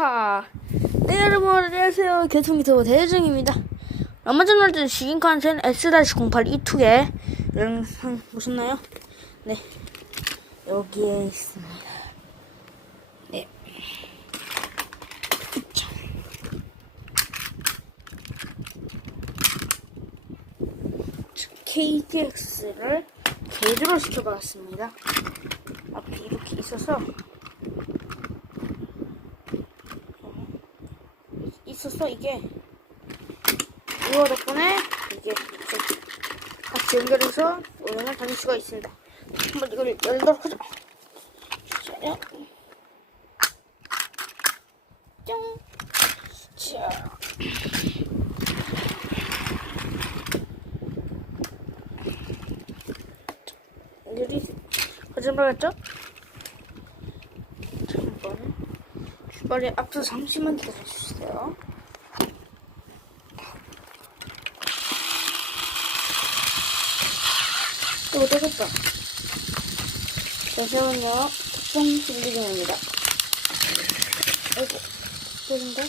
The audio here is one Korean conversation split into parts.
하하. 네, 여러분, 안녕하세요. 교통기토 대중입니다. 얼마 전에 시인칸센 S-08 이투게 영상 보셨나요? 네. 여기에 있습니다. 네. 자. KTX를 개조를 시켜봤습니다. 앞에 이렇게 있어서 있었어 이게 이거 덕분에 이게 같이 연결해서 여행을 다닐 수가 있습니다. 한번 이걸 열도록 하죠. 자, 짠. 자. 열이 거짓말했죠? 잠깐 출발에 앞서 잠시만 기다려주세요. 이거 되겠다. 잠시만요. 특성 준비 중입니다. 아이고, 되는데?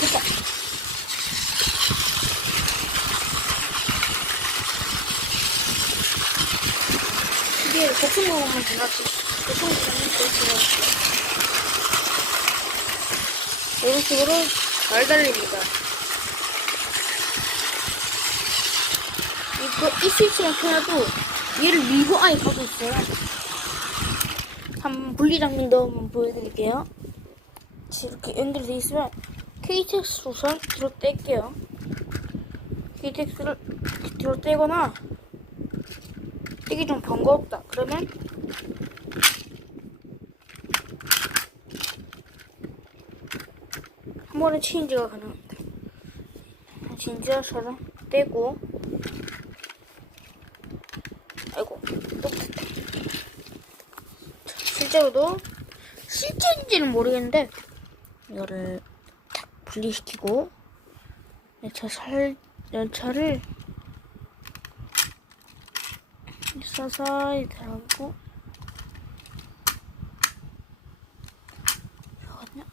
됐다. 이게 같은 거만 지나치. 보통 지나치 지나치. 이런 식으로 잘 달립니다. 이거 이 스위치가 켜놔도 얘를 밀고 아예 가고 있어요. 한번 분리 장면도 한번 보여드릴게요. 이렇게 연결돼 있으면 KTX 우선 뒤로 뗄게요. KTX를 뒤로 떼거나 떼기 좀 번거롭다. 그러면 한 번에 체인지가 가능합니다. 체인지처럼 떼고 아이고 똑같다. 실제로도 실제인지는 모르겠는데 이거를 탁 분리시키고 열차 살 열차를 서서히 들어가고 잠깐만요.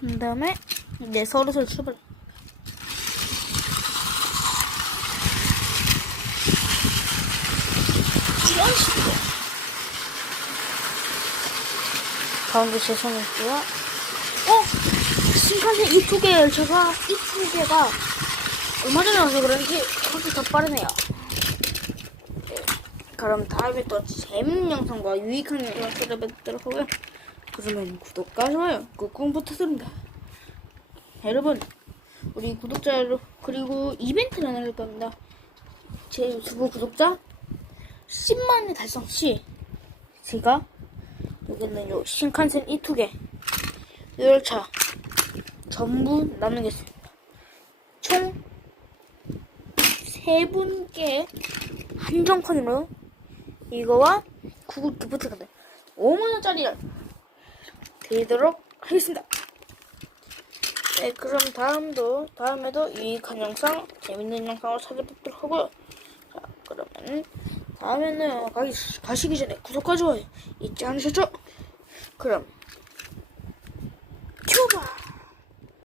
그 다음에 이제 서울에서 출발 이런 식으로 가운데 죄송했고요 어? 신칸센 이쪽에 열차가 이쪽에가 얼마 전에 와서 그런지 훨씬 더 빠르네요. 네, 그럼 다음에 또 재밌는 영상과 유익한 영상 찾아뵙도록 하고요. 그러면 구독과 좋아요 꾹꾹 부탁드립니다. 여러분 우리 구독자 여러분 그리고 이벤트를 할 겁니다. 제 유튜브 구독자 10만을 달성 시 제가 여기는 요 신칸센 이 투개 열차 전부 나누겠습니다. 총 세 분께 한정판으로 이거와 구글 기프트 카드 5만 원짜리를 드리도록 하겠습니다. 네, 그럼 다음도 다음에도 유익한 영상, 재밌는 영상을 찾아뵙도록 하고요. 자, 그러면 다음에는 가기, 가시기 전에 구독과 좋아요 잊지 않으셨죠? 그럼 큐바!